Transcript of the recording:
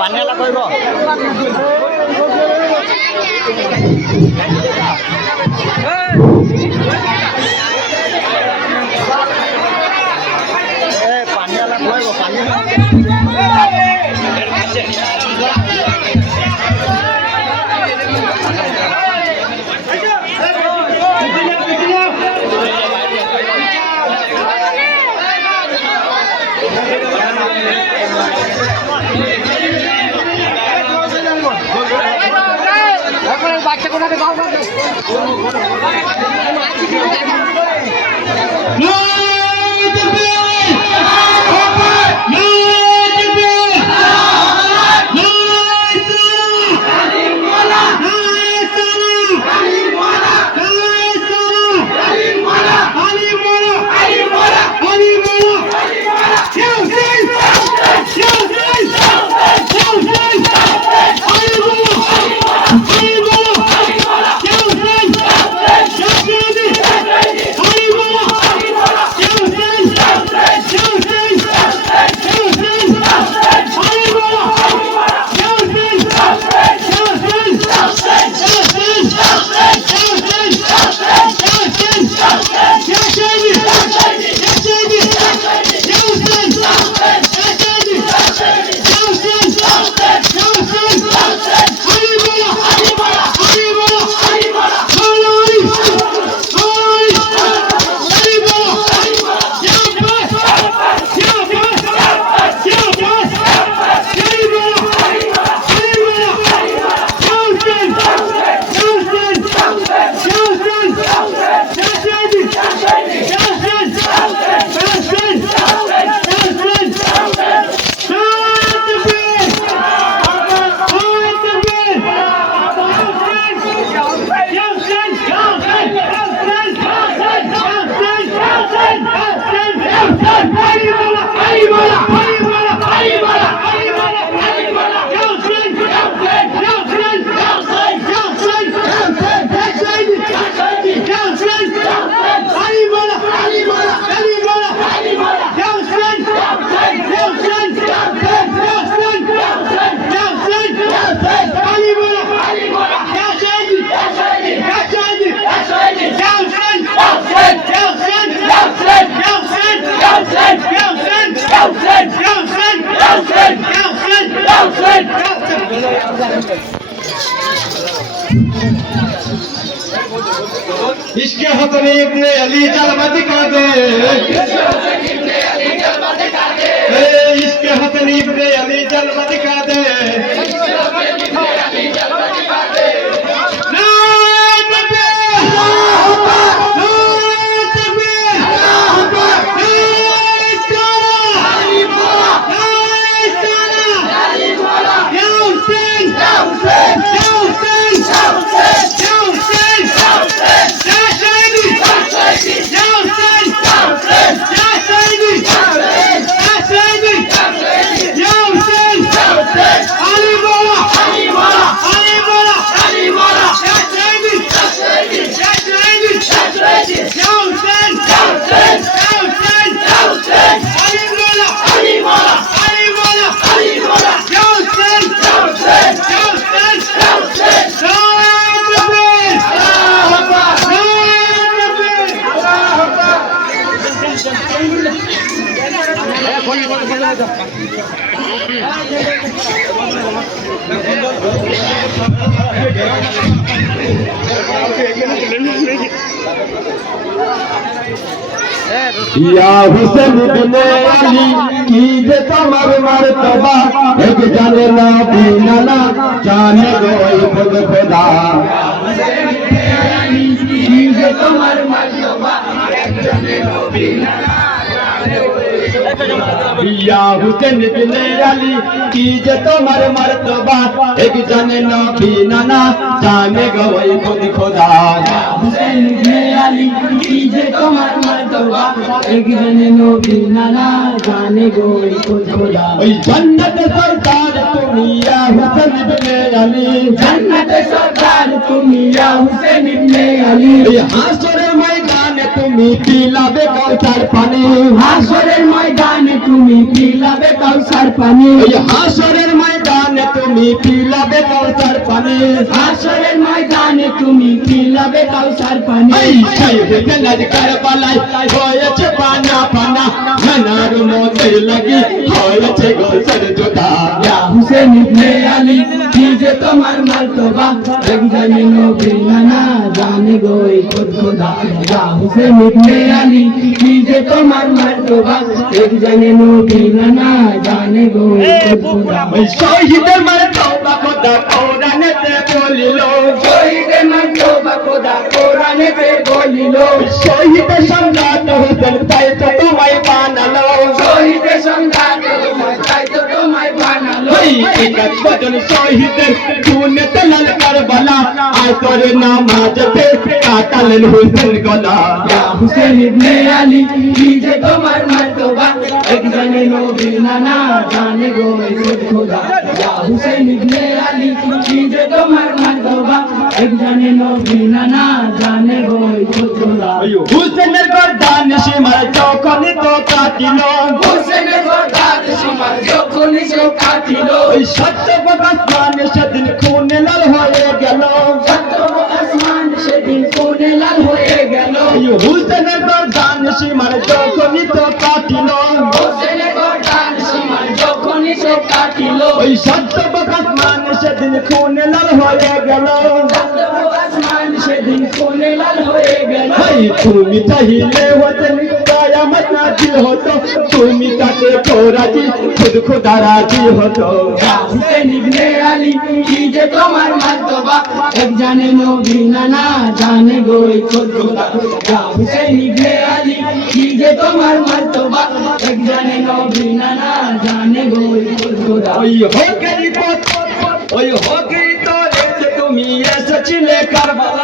পানীয়ালা কৰিব পানীয়ালা কৰিব পানীয়ালা বাচ্চা কোথায় इसके हसनी इब्ने अली जलवा दिखा दे इसके हसनी इब्ने अली जलवा दिखा दे या हुसैन बिन अली की जे तमर मर्तबा एक जाने ना बीना ना जाने कोई खुद खुदा की जे तमर मर्तबा एक जाने ना बीना ना या हुसैन बिन अली की जे तमर मर्तबा एक जाने ना बीना ना जाने कोई खुद खुदा हुसैन बिन अली की जे तमर मर्तबा एक जाने नो बीना ना जाने कोई खुद खुदा जन्नत सरकार तुम या हुसैन बिन अली जन्नत सरकार तुम या हुसैन बिन अली हाशर मैदान ময়দানে তুমি পিলাবে কাউসার পানি হাসরের ময়দানে তুমি পিলাবে কাউসার পানি ওই হাসরের ময়দানে তুমি পিলাবে কাউসার পানি হাসরের ময়দানে তুমি পিলাবে কাউসার পানি এই শহীদ জেলার কারবালায় হয়েছে পানা পানা মনার মধ্যে লাগি হয়েছে গোসল জোদা ইয়া হুসেন ইবনে আলী কি যে তোমার মার্তবা এক জানে নবী নানা জানে গো এই খোদ খোদা ইয়া হুসেন ইবনে আলী কি যে তোমার মার্তবা এক জানে নবী নানা জানে গো এই খোদ খোদা ওই শহীদের মার তওবা খোদা কোরআনেতে বলিল শহীদের মার্তবা খোদা কোরআনেতে বলিল শহীদের সম্রাট হোসেন তাই তো তোমায় বানালো শহীদের সংঘাত তাই তো তোমায় বানালো ওই একাত বদন শহীদের খুনেতে লাল কারবালা আর তোর নামাজতে কাটালেন হোসেন গলা ইয়া হুসেন ইবনে আলী কি যে তোমার মার্তবা এক জানে নবী নানা জানে গো এই খোদ খোদা ইয়া হুসেন ইবনে আলী কি যে তোমার মার্তবা এক জানে নবী নানা জানে গো এই খোদ খোদা হুসেনের গর্দান সীমার যখনই তো কাটিল হুসেনের গর্দান সীমার যখনই সে কাটিল ওই সত্য আসমান সেদিন খুনে লাল হয়ে গেল সত্য আসমান সেদিন কোনে লাল হয়ে গেল হুসেনের গর্দান সীমার যখনই তো কাটিল হুসেনের গর্দান সীমার যখনই সে কাটিল ওই সত্য আসমান সেদিন খুনে লাল হয়ে গেল সত্য আসমান সেদিন কোনে লাল হয়ে গেল ভাই তুমি চাইলে হতেন কায়ামত নাজিল হতো তুমি তাকে কোরাজি খুদ খুদা রাজি হতো ইয়া হুসেন ইবনে আলী কি যে তোমার মার্তবা এক জানে নবী নানা জানে গো এই খোদ খোদা ইয়া হুসেন ইবনে আলী কি যে তোমার মার্তবা এক জানে নবী নানা জানে গো এই খোদ খোদা ওই হকেরি পথ ওই হকেরি তরে যে তুমি এসেছিলে কারবালা